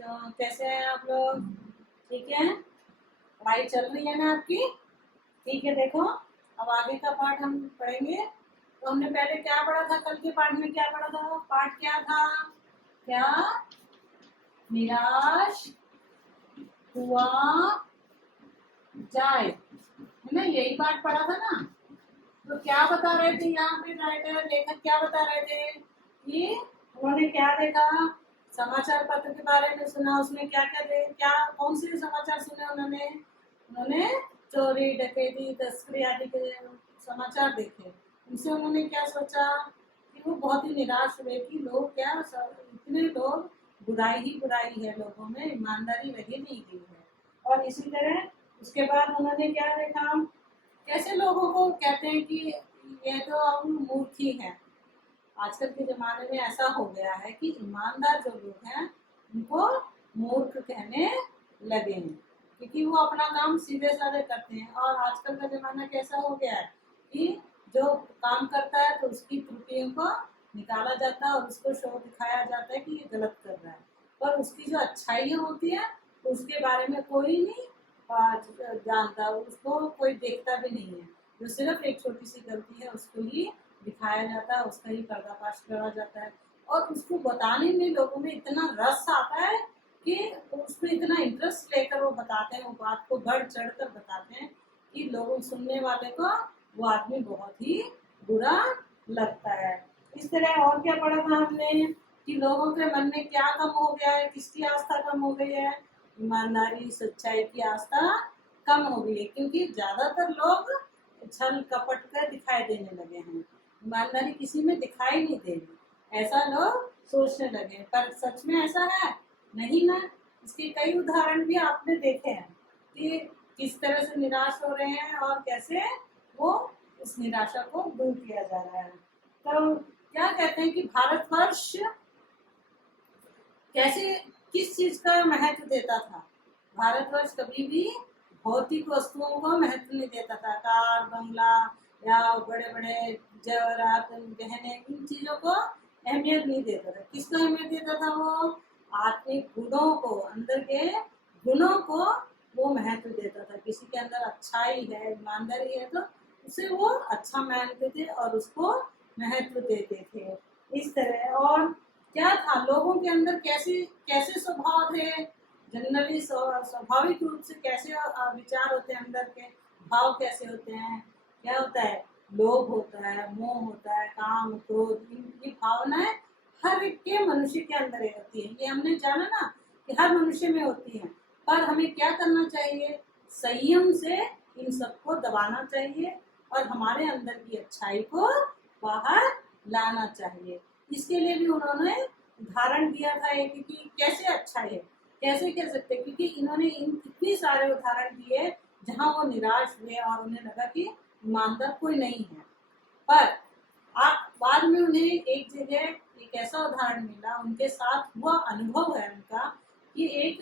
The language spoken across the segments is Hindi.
बच्चों, कैसे हैं आप लोग? ठीक है। पढ़ाई चल रही है ना आपकी? ठीक है। देखो, अब आगे का पाठ हम पढ़ेंगे। तो हमने पहले क्या पढ़ा था? कल के पाठ में क्या पढ़ा था? पाठ क्या था? क्या? निराश हुआ जाए, है ना? यही पाठ पढ़ा था ना। तो क्या बता रहे थे यहाँ पे राइटर लेखक? क्या बता रहे थे कि उन्होंने क्या देखा? समाचार पत्र के बारे में सुना। उसमें क्या क्या क्या कौन से समाचार सुने उन्होंने? उन्होंने चोरी, डकैती, तस्करी आदि के समाचार देखे। उनसे उन्होंने क्या सोचा कि वो बहुत ही निराश हुए कि लोग क्या इतने लोग, बुराई ही बुराई है लोगों में, ईमानदारी रही नहीं गई है। और इसी तरह उसके बाद उन्होंने क्या देखा? कैसे लोगों को कहते हैं कि ये तो अब मूर्ख ही है। आजकल के ज़माने में ऐसा हो गया है कि ईमानदार जो लोग हैं उनको मूर्ख कहने लगे हैं, क्योंकि वो अपना काम सीधे साधे करते हैं। और आजकल का ज़माना कैसा हो गया है कि जो काम करता है तो उसकी त्रुटियों को निकाला जाता है और उसको शो दिखाया जाता है कि ये गलत कर रहा है। पर उसकी जो अच्छाइयाँ होती है उसके बारे में कोई नहीं जानता, उसको कोई देखता भी नहीं है। जो सिर्फ एक छोटी सी गलती है उसको ही दिखाया जाता है, उसका ही पर्दाफाश करा जाता है। और उसको बताने में लोगों में इतना रस आता है कि उसमें इतना इंटरेस्ट लेकर वो बताते हैं, वो बात को बढ़ चढ़ कर बताते हैं कि लोगों सुनने वाले को वो आदमी बहुत ही बुरा लगता है। इस तरह और क्या पढ़ा था हमने कि लोगों के मन में क्या कम हो गया है? किसकी आस्था कम हो गई है? ईमानदारी, सच्चाई की आस्था कम हो गई है, क्योंकि ज्यादातर लोग छल कपट कर दिखाई देने लगे हैं। ईमानदारी किसी में दिखाई नहीं देगी, ऐसा लोग सोचने लगे। पर सच में ऐसा है? नहीं ना। इसके कई उदाहरण भी आपने देखे हैं कि किस तरह से निराश हो रहे हैं और कैसे वो इस निराशा को दूर किया जा रहा है। तो क्या कहते हैं कि भारतवर्ष कैसे, किस चीज का महत्व देता था? भारतवर्ष कभी भी भौतिक वस्तुओं को महत्व नहीं देता था। कार, बंगला या बड़े बड़े जेवरात, गहने, इन चीजों को अहमियत नहीं देता था। किसको अहमियत देता था? वो आत्मिक गुणों को, अंदर के गुणों को वो महत्व देता था। किसी के अंदर अच्छाई है, ईमानदारी है तो उसे वो अच्छा मानते थे और उसको महत्व देते थे। इस तरह और क्या था लोगों के अंदर, कैसे कैसे स्वभाव थे? जनरली स्वाभाविक रूप से कैसे विचार होते हैं, अंदर के भाव कैसे होते हैं? क्या होता है? लोभ होता है, मोह होता है, काम, क्रोध, ये भावनाएं हर एक के मनुष्य के अंदर होती है। ये हमने जाना ना कि हर मनुष्य में होती है। पर हमें क्या करना चाहिए? संयम से इन सबको दबाना चाहिए और हमारे अंदर की अच्छाई को बाहर लाना चाहिए। इसके लिए भी उन्होंने उदाहरण दिया था एक कि कैसे अच्छा है, कैसे कह सकते, क्योंकि इन्होंने इन इतने सारे उदाहरण दिए जहां वो निराश हुए और उन्हें लगा कि ईमानदार कोई नहीं है। पर आप बाद में उन्हें एक जगह एक ऐसा उदाहरण मिला, उनके साथ हुआ अनुभव है उनका कि एक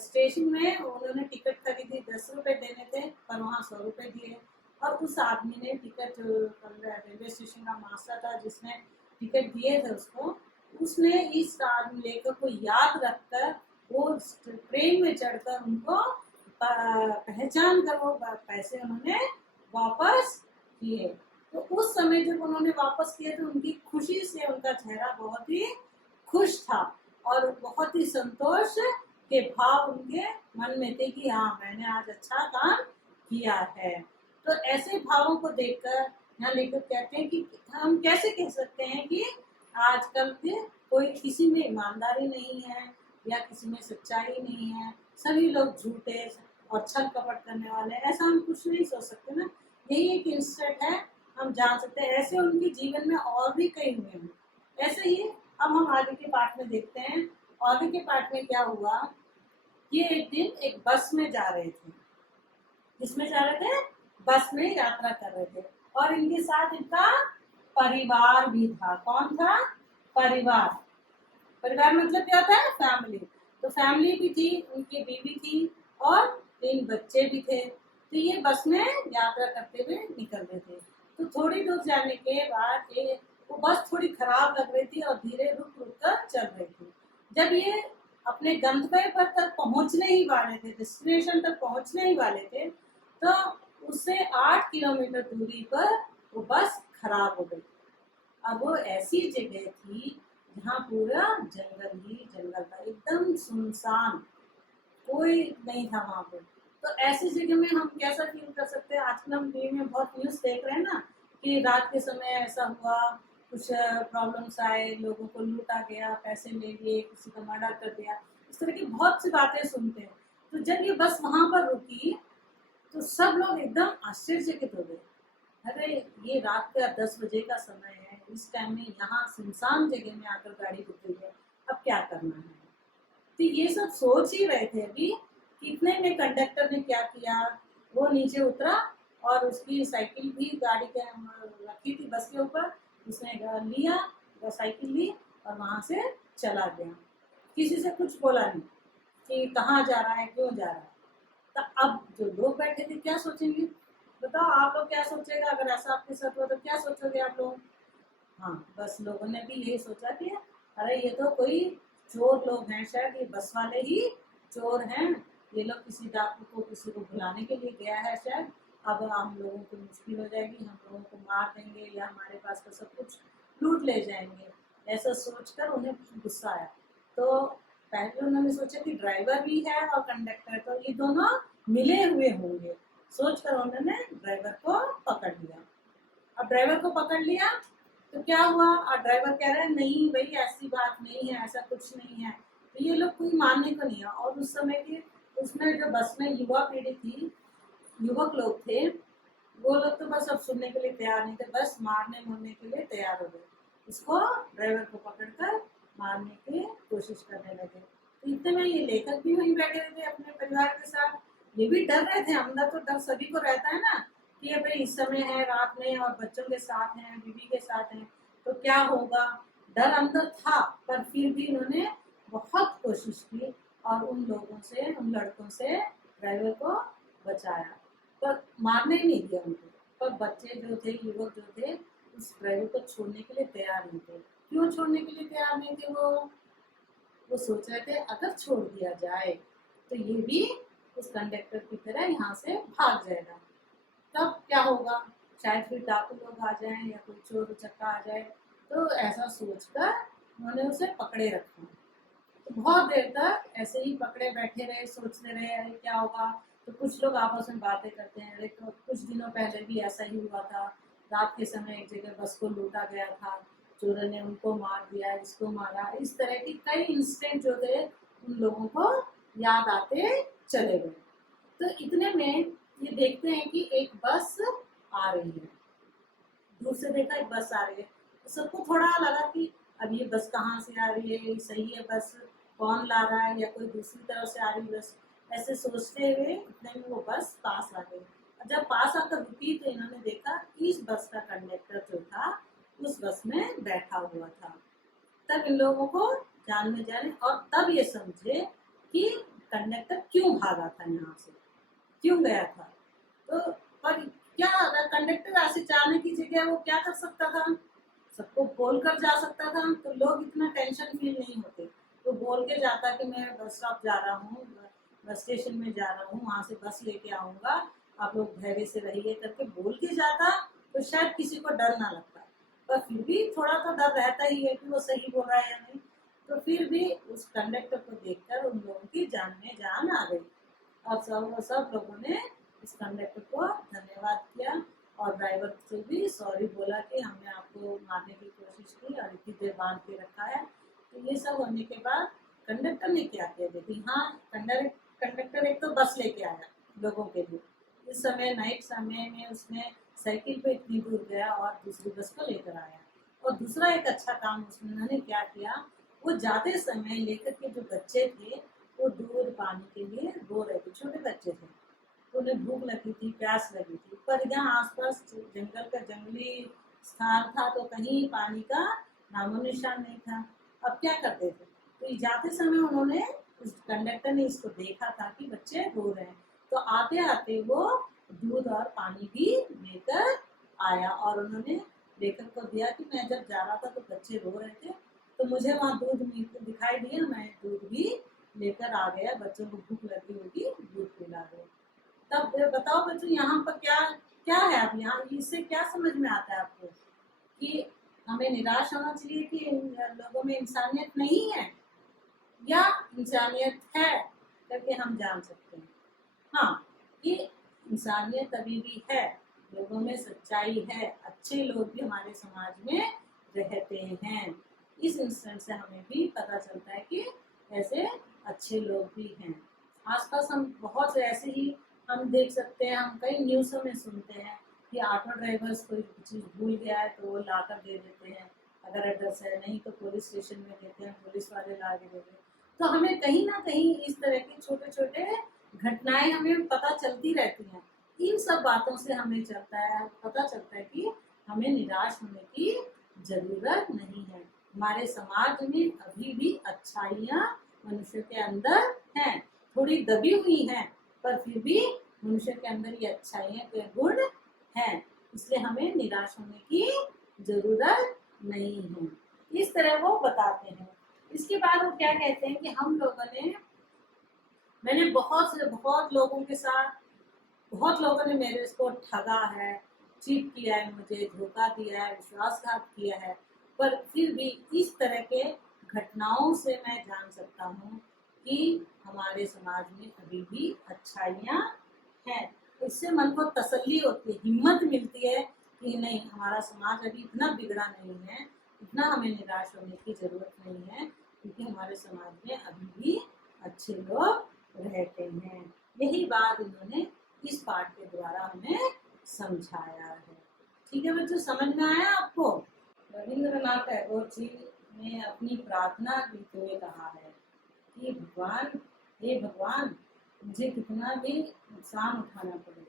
स्टेशन में उन्होंने टिकट खरीदी, 10 रुपए देने थे पर वहाँ 100 रुपए दिए। और उस आदमी ने टिकट, रेलवे स्टेशन का मास्टर था जिसने टिकट दिए थे उसको, उसने इस आदमी लेखक को याद रखकर वो ट्रेन में चढ़कर उनको पहचान कर वो पैसे उन्होंने वापस किए। तो उस समय जब उन्होंने वापस किए तो उनकी खुशी से उनका चेहरा बहुत ही खुश था और बहुत ही संतोष के भाव उनके मन में थे कि हाँ, मैंने आज अच्छा काम किया है। तो ऐसे भावों को देखकर यहाँ लेखक कहते हैं कि हम कैसे कह सकते हैं कि आजकल के कोई किसी में ईमानदारी नहीं है या किसी में सच्चाई नहीं है, सभी लोग झूठे और छल कपट करने वाले, ऐसा हम कुछ नहीं सोच सकते ना। यही एक इंस्टेंट है, हम जान सकते हैं। ऐसे उनके जीवन में और भी कई हुए हैं। ऐसे ही अब हम आगे के पाठ में देखते हैं। आगे के पाठ में क्या हुआ? ये एक दिन एक बस में जा रहे थे। किसमें जा रहे थे? बस में यात्रा कर रहे थे और इनके साथ इनका परिवार भी था। कौन था? परिवार। परिवार मतलब क्या होता है? फैमिली। तो फैमिली भी थी, उनकी बीवी थी और 3 बच्चे भी थे। तो ये बस में यात्रा करते हुए निकल रहे थे। तो थोड़ी दूर जाने के बाद वो बस थोड़ी खराब लग रही थी और धीरे रुक रुक कर चल रही थी। जब ये अपने गंतव्य पर तक पहुंचने ही वाले थे, डेस्टिनेशन तक पहुंचने ही वाले थे, तो उससे 8 किलोमीटर दूरी पर वो बस खराब हो गई। अब वो ऐसी जगह थी जहाँ पूरा जंगल ही जंगल था, एकदम सुनसान, कोई नहीं था वहां पर। तो ऐसी जगह में हम कैसा फील कर सकते हैं? आजकल हम टीवी में बहुत न्यूज देख रहे हैं ना कि रात के समय ऐसा हुआ, कुछ प्रॉब्लम्स आए, लोगों को लूटा गया, पैसे ले लिए, किसी का मर्डर कर दिया, इस तरह की बहुत सी बातें सुनते हैं। तो जब ये बस वहां पर रुकी तो सब लोग एकदम आश्चर्यचकित हो गए। अरे, ये रात का 10 बजे का समय है, इस टाइम में यहाँ सुनसान जगह में आकर गाड़ी रुक गई है, अब क्या करना है? तो ये सब सोच ही रहे थे अभी कि इतने में कंडक्टर ने क्या किया, वो नीचे उतरा और उसकी साइकिल भी गाड़ी के रखी थी बस के ऊपर, उसने लिया, वो साइकिल ली और वहां से चला गया। किसी से कुछ बोला नहीं कि कहाँ जा रहा है, क्यों जा रहा है। तो अब जो लोग बैठे थे क्या सोचेंगे? बताओ आप लोग क्या सोचेगा अगर ऐसा आपके साथ हुआ, तो क्या सोचोगे आप लोग? हाँ, बस लोगों ने भी यही सोचा कि अरे ये तो कोई चोर लोग हैं, शायद ये बस वाले ही चोर हैं, ये लोग किसी डाकू को, किसी को बुलाने के लिए गया है शायद, अब हम लोगों को मुश्किल हो जाएगी, हम लोगों को मार देंगे या हमारे पास का सब कुछ लूट ले जाएंगे। ऐसा सोचकर उन्हें गुस्सा आया। तो पहले उन्होंने सोचा कि ड्राइवर भी है और कंडक्टर, तो ये दोनों मिले हुए होंगे, सोचकर उन्होंने ड्राइवर को पकड़ लिया। अब ड्राइवर को पकड़ लिया तो क्या हुआ, और ड्राइवर कह रहा है नहीं भाई ऐसी बात नहीं है, ऐसा कुछ नहीं है। तो ये लोग कोई मानने को नहीं है। और उस समय की उसमें जो बस में युवा पीढ़ी थी, युवक लोग थे, वो लोग तो बस अब सुनने के लिए तैयार नहीं थे, बस मारने मुरने के लिए तैयार हो गए। उसको, ड्राइवर को पकड़कर मारने की कोशिश करने लगे। तो इतने में ये लेखक भी वहीं बैठे हुए थे अपने परिवार के साथ। ये भी डर रहे थे, अंदर तो डर सभी को रहता है ना कि ये भाई इस समय है, रात में, और बच्चों के साथ हैं, बीवी के साथ हैं, तो क्या होगा। डर अंदर था, पर फिर भी इन्होंने बहुत कोशिश की और उन लोगों से, उन लड़कों से ड्राइवर को बचाया, पर मारने ही नहीं दिया उनको। पर बच्चे जो थे, युवक जो थे, उस ड्राइवर को छोड़ने के लिए तैयार नहीं थे। क्यों छोड़ने के लिए तैयार नहीं थे? वो सोच रहे थे अगर छोड़ दिया जाए तो ये भी उस कंडक्टर की तरह यहाँ से भाग जाएगा, तब क्या होगा, शायद फिर डाकू लोग आ जाएं या कोई चोर उचक्का आ जाए। तो ऐसा सोचकर उन्होंने उसे पकड़े रखा। तो बहुत देर तक ऐसे ही पकड़े बैठे रहे, सोचते रहे अरे क्या होगा। तो कुछ लोग आपस में बातें करते हैं, अरे तो कुछ दिनों पहले भी ऐसा ही हुआ था, रात के समय एक जगह बस को लूटा गया था, चोरों ने उनको मार दिया, इसको मारा, इस तरह की कई इंसिडेंट जो थे उन लोगों को याद आते चले गए। तो इतने में ये देखते हैं कि एक बस आ रही है, दूर से देखा एक बस आ रही है। तो सबको थोड़ा लगा कि अब ये बस कहाँ से आ रही है, ये सही है बस, कौन ला रहा है, या कोई दूसरी तरफ से आ रही बस। ऐसे सोचते हुए इतने में वो बस पास आ गई, और जब पास आकर रुकी तो इन्होंने देखा कि इस बस का कंडक्टर जो था उस बस में बैठा हुआ था। तब इन लोगों को जान में जाने, और तब ये समझे कि कंडक्टर क्यों भागा था, यहाँ से क्यों गया था। तो पर क्या, कंडक्टर ऐसे जाने की जगह वो क्या कर सकता था? सबको बोल कर जा सकता था, तो लोग इतना टेंशन फील नहीं होते। तो बोल के जाता कि मैं बस स्टॉप जा रहा हूँ, बस स्टेशन में जा रहा हूँ, वहां से बस लेके आऊंगा, आप लोग धैर्य से रहिए करके बोल के जाता, तो शायद किसी को डर ना लगता। पर फिर भी थोड़ा तो डर रहता ही है कि वो सही बोल रहा है या नहीं। तो फिर भी उस कंडक्टर को देखकर उन लोगों की जान में जान आ गई, और सब लोगों ने इस कंडक्टर को धन्यवाद किया, और ड्राइवर से भी सॉरी बोला कि हमने आपको मारने की कोशिश की और इतनी देर बांध के रखा है। तो ये सब होने के बाद कंडक्टर ने क्या किया, देखिए, हाँ, कंडक्टर एक तो बस लेके आया लोगों के लिए, इस समय नाइट समय में उसने साइकिल पे इतनी दूर गया और दूसरी बस को लेकर आया। और दूसरा एक अच्छा काम उन्होंने क्या किया, वो जाते समय लेकर के जो बच्चे थे वो दूध पानी के लिए रो रहे थे, छोटे बच्चे थे, उन्हें भूख लगी थी, प्यास लगी थी, पर यहाँ आसपास जंगल का जंगली स्थान था, तो कहीं पानी का नामो निशान नहीं था। अब क्या करते थे? तो ये जाते समय उन्होंने, उस कंडक्टर ने इसको देखा था कि बच्चे रो रहे हैं, तो आते आते वो दूध और पानी भी लेकर आया, और उन्होंने लेकर को दिया कि मैं जब जा रहा था तो बच्चे रो रहे थे, तो मुझे वहाँ दूध दिखाई दिया, मैं दूध भी लेकर आ गया, बच्चों को भूख लगी होगी, दूध पिला दो। तब बताओ बच्चों यहाँ पर क्या क्या है, अब यहाँ इससे क्या समझ में आता है आपको कि हमें निराश होना चाहिए कि इन लोगों में इंसानियत नहीं है या इंसानियत है करके हम जान सकते हैं। हाँ, कि इंसानियत अभी भी है, लोगों में सच्चाई है, अच्छे लोग भी हमारे समाज में रहते हैं। इस इंस्टेंट से हमें भी पता चलता है कि ऐसे अच्छे लोग भी हैं। आसपास हम बहुत से ऐसे ही हम देख सकते हैं, हम कई न्यूज़ों में सुनते हैं कि ऑटो ड्राइवर्स कोई चीज़ भूल गया है तो वो ला कर दे देते हैं, अगर एड्रेस है, नहीं तो पुलिस स्टेशन में देते हैं, पुलिस वाले ला के देते हैं। तो हमें कहीं ना कहीं इस तरह के छोटे छोटे घटनाएं हमें पता चलती रहती हैं। इन सब बातों से हमें पता चलता है कि हमें निराश होने की जरूरत नहीं है। हमारे समाज में अभी भी अच्छाइयाँ मनुष्य के अंदर हैं, थोड़ी दबी हुई हैं, पर फिर भी मनुष्य के अंदर ये अच्छाइयाँ के गुण हैं, इसलिए हमें निराश होने की जरूरत नहीं है। इस तरह वो बताते हैं। इसके बाद वो क्या कहते हैं कि हम लोगों ने, मैंने बहुत लोगों के साथ, बहुत लोगों ने मेरे को ठगा है, चीट किया है, मुझे धोखा दिया है, विश्वासघात किया है, पर फिर भी इस तरह के घटनाओं से मैं जान सकता हूँ कि हमारे समाज में अभी भी अच्छाइयाँ हैं। इससे मन को तसल्ली होती है, हिम्मत मिलती है कि नहीं, हमारा समाज अभी इतना बिगड़ा नहीं है, इतना हमें निराश होने की जरूरत नहीं है, क्योंकि हमारे समाज में अभी भी अच्छे लोग रहते हैं। यही बात इन्होंने इस पाठ के द्वारा हमें समझाया है। ठीक है बच्चों, समझ में आया आपको? रविंद्रनाथ टैगोर जी ने अपनी प्रार्थना गीत में कहा है कि भगवान, हे भगवान, मुझे कितना भी नुकसान उठाना पड़े,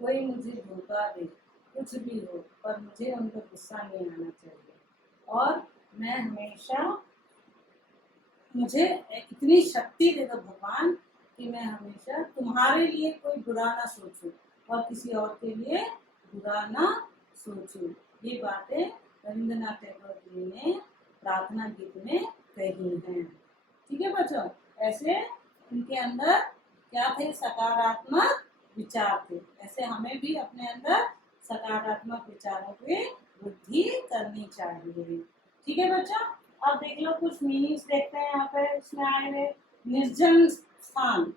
कोई मुझे धोखा दे, कुछ भी हो, पर मुझे उन पर गुस्सा नहीं आना चाहिए, और मैं हमेशा, मुझे इतनी शक्ति दे दो भगवान कि मैं हमेशा तुम्हारे लिए कोई बुरा ना सोचूं और किसी और के लिए बुरा ना सोचूं। ये बातें रविंद्रनाथ टैगोर जी ने प्रार्थना गीत में कही हैं। ठीक है बच्चों, ऐसे उनके अंदर क्या थे? सकारात्मक विचार थे। ऐसे हमें भी अपने अंदर सकारात्मक विचारों की वृद्धि करनी चाहिए। ठीक है बच्चों, अब देख लो कुछ मीनिंग्स देखते हैं यहाँ पे इसमें आए हुए। निर्जन स्थान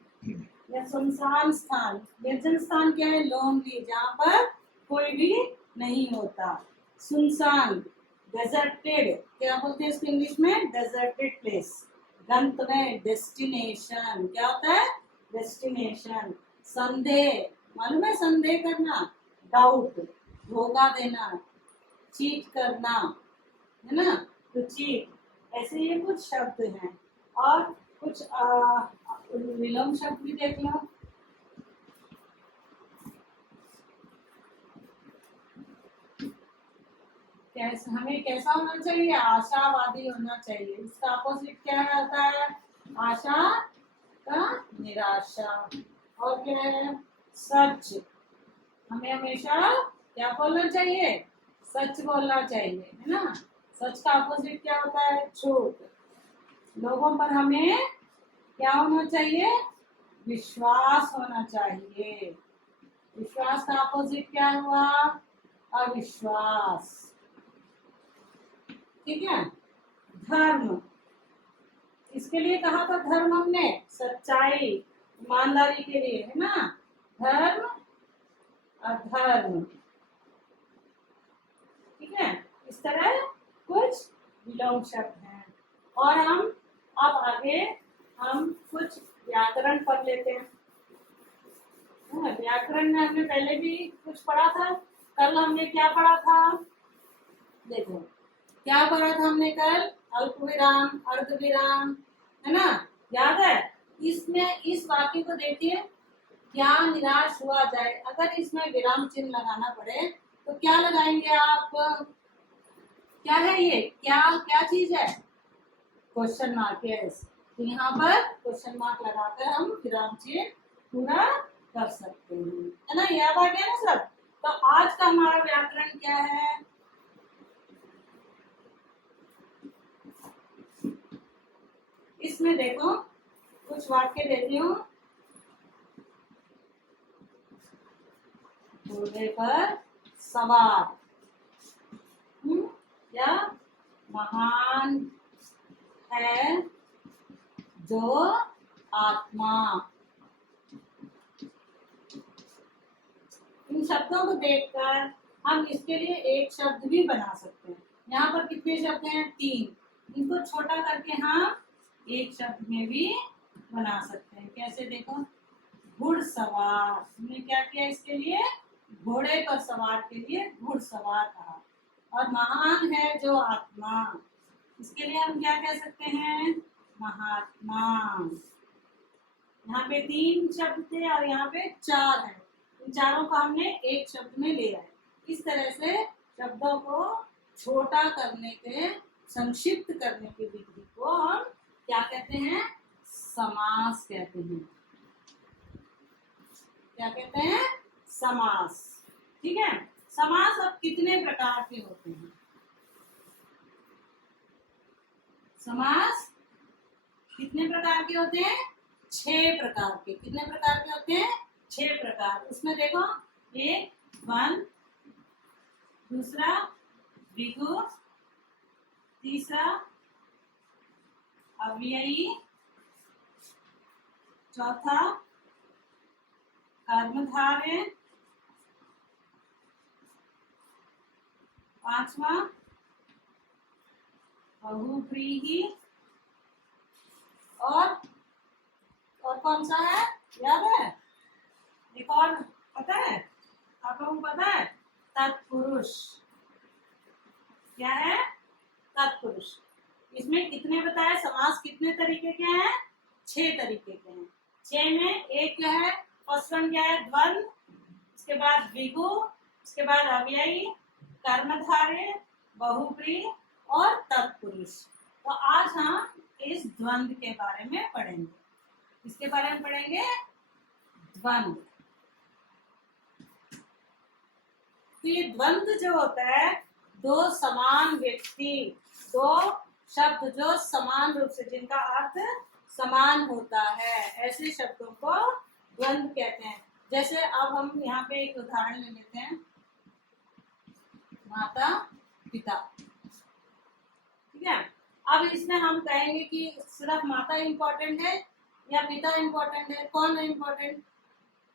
या सुनसान स्थान। निर्जन स्थान क्या है? लोनली, जहाँ पर कोई भी नहीं होता। सुनसान, डेजर्टेड, क्या बोलते हैं इसको इंग्लिश में? Deserted place. गंतव्य, डेस्टिनेशन, क्या होता है? डेस्टिनेशन। संदेह, मालूम है संदेह करना? डाउट, धोखा देना, चीट करना, है ना? तो चीट, ऐसे ये कुछ शब्द हैं। और कुछ विलोम शब्द भी देख लो। हमें कैसा होना चाहिए? आशावादी होना चाहिए। इसका अपोजिट क्या होता है? आशा का निराशा। और क्या है? सच, हमें हमेशा क्या बोलना चाहिए? सच बोलना चाहिए, है ना? सच का अपोजिट क्या होता है? झूठ। लोगों पर हमें क्या होना चाहिए? विश्वास होना चाहिए। विश्वास का अपोजिट क्या हुआ? अविश्वास। ठीक है। धर्म, इसके लिए कहा था धर्म हमने? सच्चाई, ईमानदारी के लिए, है ना? धर्म, अधर्म। ठीक है, इस तरह कुछ विलोम शब्द हैं। और हम अब आगे हम कुछ व्याकरण पढ़ लेते हैं। व्याकरण में हमने पहले भी कुछ पढ़ा था। कल हमने क्या पढ़ा था? देखो क्या पढ़ा था हमने कल? अल्प विराम, अर्ध विराम, है ना? याद है? इसमें इस वाक्य को देखिए, क्या निराश हुआ जाए, अगर इसमें विराम चिन्ह लगाना पड़े तो क्या लगाएंगे आप? क्या है ये? क्या क्या चीज है? Question mark. यस, तो यहाँ पर क्वेश्चन मार्क लगाकर हम विराम चिन्ह पूरा कर सकते हैं, है ना? याद आ गया ना सब? तो आज का हमारा व्याकरण क्या है? इसमें देखो, कुछ वाक्य देती हूँ। घोड़े पर सवार, या महान है जो आत्मा। इन शब्दों को देखकर हम इसके लिए एक शब्द भी बना सकते हैं। यहाँ पर कितने शब्द हैं? 3। इनको छोटा करके हम एक शब्द में भी बना सकते हैं। कैसे? देखो, घुड़सवार, हमने क्या किया इसके लिए? घोड़े पर सवार के लिए घुड़सवार कहा। और महान है जो आत्मा, इसके लिए हम क्या कह सकते हैं? महात्मा। यहाँ पे 3 शब्द थे और यहाँ पे 4 है। इन चारों को हमने एक शब्द में लिया है। इस तरह से शब्दों को छोटा करने के, संक्षिप्त करने की विधि को हम क्या कहते हैं? समास कहते हैं। क्या कहते हैं? समास। ठीक है। समास अब कितने प्रकार के होते हैं? समास कितने प्रकार के होते हैं? 6 प्रकार के। कितने प्रकार के होते हैं? 6 प्रकार। उसमें देखो, एक द्वंद, दूसरा द्विगु, तीसरा अव्ययी, चौथा कर्मधारय, पांचवा बहुव्रीहि, और कौन सा है? याद है? एक और पता है? आप लोगों को पता है? तत्पुरुष। क्या है? तत्पुरुष। इसमें कितने बताए? समास कितने तरीके के हैं? 6 तरीके के हैं। 6 में एक जो है, फर्स्ट वन क्या है? द्वंद, उसके बाद द्विगु, उसके बाद अव्ययी, कर्मधारय, बहुव्रीहि और तत्पुरुष। तो आज हम इस द्वंद के बारे में पढ़ेंगे। इसके बारे में पढ़ेंगे, द्वंद। तो ये द्वंद जो होता है, 2 समान व्यक्ति, 2 शब्द जो समान रूप से, जिनका अर्थ समान होता है, ऐसे शब्दों को द्वंद कहते हैं। जैसे अब हम यहाँ पे एक उदाहरण ले लेते हैं, माता पिता। ठीक है। अब इसमें हम कहेंगे कि सिर्फ माता इम्पोर्टेंट है या पिता इम्पोर्टेंट है? कौन है इम्पोर्टेंट?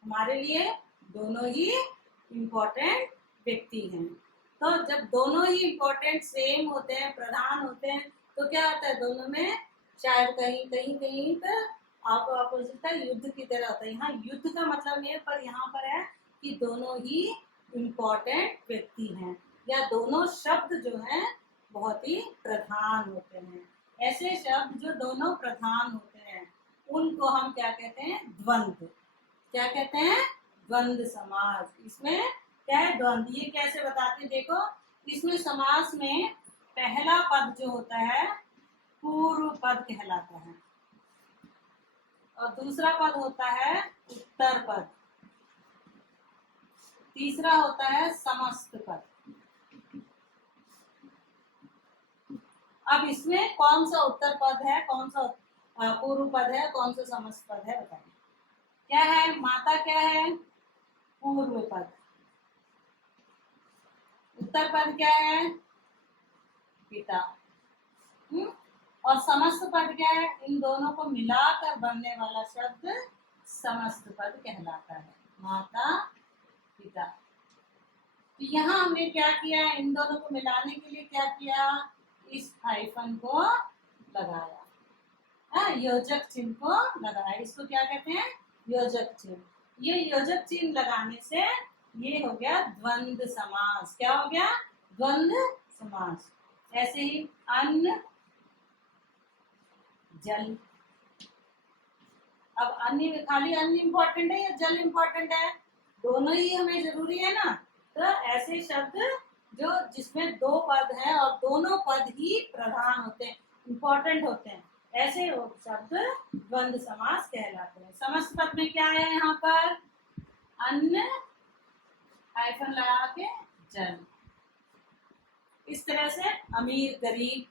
हमारे लिए दोनों ही इम्पोर्टेंट व्यक्ति हैं। तो जब दोनों ही इम्पोर्टेंट सेम होते हैं, प्रधान होते हैं, तो क्या होता है? दोनों में शायद कहीं तो आपको अपोजिट का युद्ध की तरह होता है। यहाँ युद्ध का मतलब नहीं है, पर यहाँ पर है कि दोनों ही इम्पोर्टेंट व्यक्ति हैं, या दोनों शब्द जो हैं बहुत ही प्रधान होते हैं। ऐसे शब्द जो दोनों प्रधान होते हैं, उनको हम क्या कहते हैं? द्वंद। क्या कहते हैं? द्वंद समास। इसमें क्या है? द्वंद। ये कैसे बताते हैं? देखो, इसमें समास में पहला पद जो होता है पूर्व पद कहलाता है, और दूसरा पद होता है उत्तर पद, तीसरा होता है समस्त पद। अब इसमें कौन सा उत्तर पद है, कौन सा पूर्व पद है, कौन सा समस्त पद है? बताइए। क्या है? माता क्या है? पूर्व पद। उत्तर पद क्या है? पिता। और समस्त पद क्या है? इन दोनों को मिलाकर बनने वाला शब्द समस्त पद कहलाता है। माता पिता। तो यहाँ हमने क्या किया? इन दोनों को मिलाने के लिए क्या किया? इस हाइफन को लगाया, योजक चिन्ह को लगाया। इसको क्या कहते हैं? योजक चिन्ह। ये योजक चिन्ह लगाने से ये हो गया द्वंद समास। क्या हो गया? द्वंद समास। ऐसे ही अन्न, जल। अब अन्न, खाली अन्न इम्पोर्टेंट है या जल इम्पोर्टेंट है? दोनों ही हमें जरूरी है ना। तो ऐसे शब्द जो जिसमें 2 पद हैं और दोनों पद ही प्रधान होते हैं, इम्पोर्टेंट होते हैं, ऐसे शब्द द्वंद समास कहलाते हैं। समस्त पद में क्या है? यहाँ पर अन्न, हाइफन लगा के जल। इस तरह से अमीर, गरीब,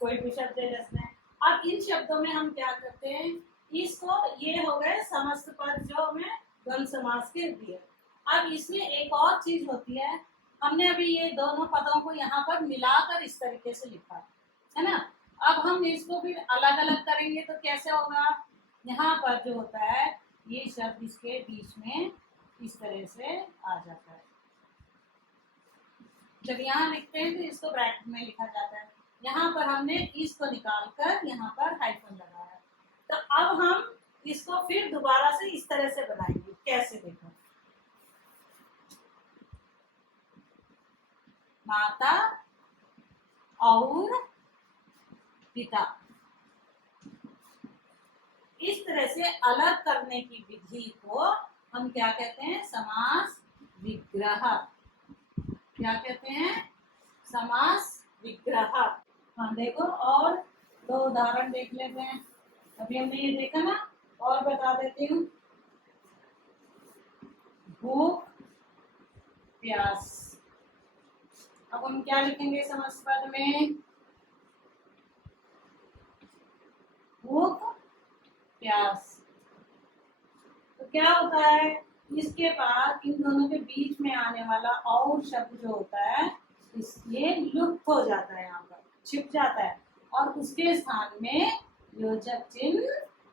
कोई भी शब्द ले सकते हैं। अब इन शब्दों में हम क्या करते हैं? इसको ये हो गए समस्त पद जो हमें द्वंद्व समास के दिए। अब इसमें एक और चीज होती है, हमने अभी ये दोनों पदों को यहाँ पर मिलाकर इस तरीके से लिखा है ना। अब हम इसको फिर अलग अलग करेंगे तो कैसे होगा, यहाँ पर जो होता है ये शब्द इसके बीच में इस तरह से आ जाता है। जब यहाँ लिखते हैं तो इसको ब्रैकेट में लिखा जाता है, यहाँ पर हमने इसको निकालकर यहाँ पर हाइफन लगाया। तो अब हम इसको फिर दोबारा से इस तरह से बनाएंगे, कैसे देखो, माता और पिता, इस तरह से अलग करने की विधि को हम क्या कहते हैं, समास विग्रह। क्या कहते हैं, समास विग्रह। हाँ देखो, और दो उदाहरण देख लेते हैं। अभी हमने ये देखा ना, और बता देती हूँ। भूख प्यास, अब हम क्या लिखेंगे समास पद में, भूख प्यास। तो क्या होता है, इसके बाद इन दोनों के बीच में आने वाला और शब्द जो होता है ये लुप्त हो जाता है, यहाँ पर छिप जाता है, और उसके स्थान में योजक चिन्ह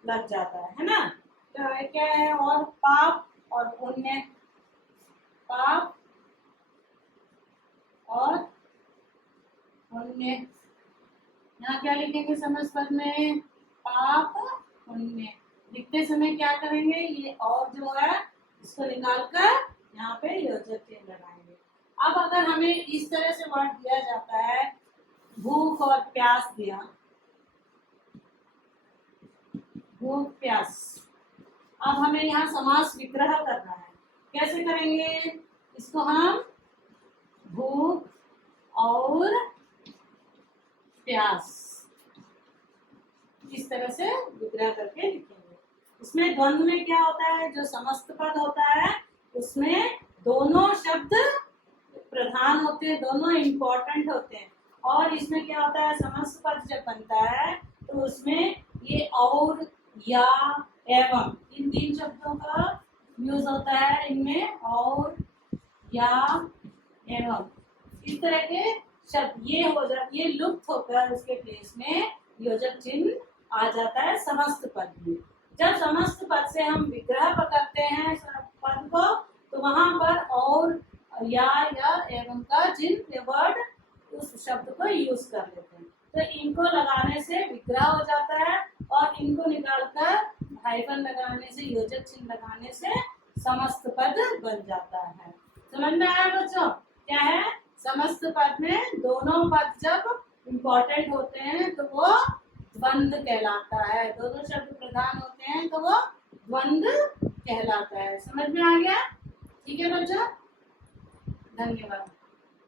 लग जाता है ना। तो क्या है, और पाप और पुण्य, पाप और पुण्य, यहाँ क्या लिखेंगे समास पद में, पाप पुण्य। लिखते समय क्या करेंगे, ये और जो है इसको निकालकर यहाँ पे योजक चिन्ह लगाएंगे। अब अगर हमें इस तरह से वर्ड दिया जाता है, भूख और प्यास दिया, भूख प्यास, अब हमें यहाँ समास विग्रह करना है। कैसे करेंगे, इसको हम भूख और प्यास इस तरह से विग्रह करके लिखेंगे। इसमें द्वंद्व में क्या होता है, जो समस्त पद होता है उसमें दोनों शब्द प्रधान होते हैं, दोनों इम्पोर्टेंट होते हैं। और इसमें क्या होता है, समस्त पद जब बनता है तो उसमें ये और, या, एवं, इन तीन शब्दों का यूज होता है। इनमें और, या, एवं, इस तरह के शब्द ये हो जाते, ये लुप्त होकर उसके प्लेस में योजक चिन्ह आ जाता है समस्त पद में। जब समस्त पद से हम विग्रह करते हैं पद को, तो वहां पर और, या एवं का चिन्ह वर्ड उस शब्द को यूज कर लेते हैं। तो इनको लगाने से विग्रह हो जाता है, और इनको निकालकर हाइफन लगाने से, योजक चिन्ह लगाने से समस्त पद बन जाता है। समझ में आया बच्चों, क्या है, समस्त पद में दोनों पद जब इम्पोर्टेंट होते हैं तो वो द्वंद्व कहलाता है। दोनों शब्द प्रधान होते हैं तो वो द्वंद्व कहलाता है। समझ में आ गया, ठीक है बच्चों, धन्यवाद।